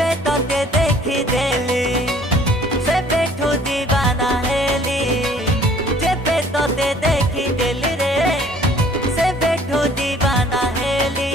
जेबे तोते देखी देली से बेठू दीवाना हेली जेबे तोते देखी देली रे से बेठू दीवाना हेली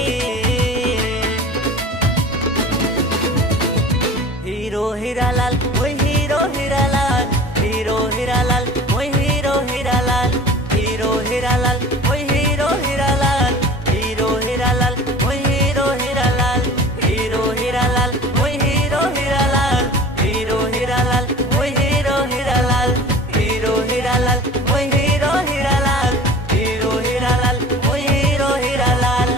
हीरो हीरालाल ओई हीरो हीरालाल हीरो हीरालाल ओई हीरो हीरालाल हीरो हीरालाल ओई हीरो हीरालाल हीरो हीरालाल ओई हीरो हीरालाल हीरो हीरालाल ओई हीरो हीरालाल हीरो हीरालाल ओई हीरो हीरालाल हीरो हीरालाल ओई हीरो हीरालाल हीरो हीरालाल ओई हीरो हीरालाल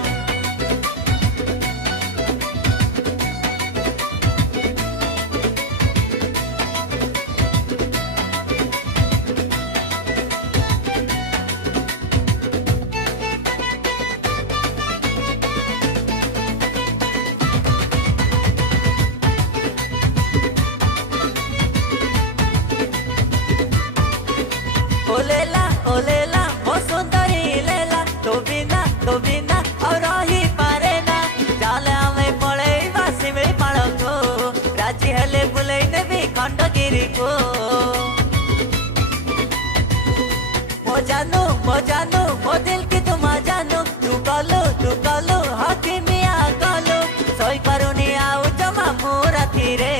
ओलेला ओ सुंदरी लेला तो बिना और ही पारे ना जाले हमें पड़े वासी में पड़ो को राजी हेले बुले ने भी खंडगिरी को मो जानू मो दिल की तुम जानू तू कलू हकी मिया कलू सोई करुनी आउ जमा मोरा थीरे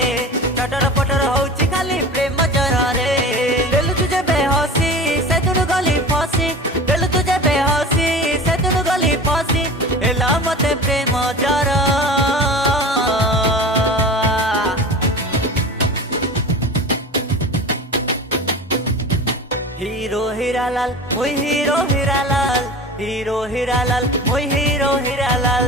चटर पटर होची खाली प्रेम जरा रे दिल तुझे बेहोशी से तुनु गली फसी दिल तुझे बेहोशी से तुनु गली फसी एला मते प्रेम जरा हीरो हीरालाल ओई हीरो हीरालाल हीरो हीरालाल ओई हीरो हीरालाल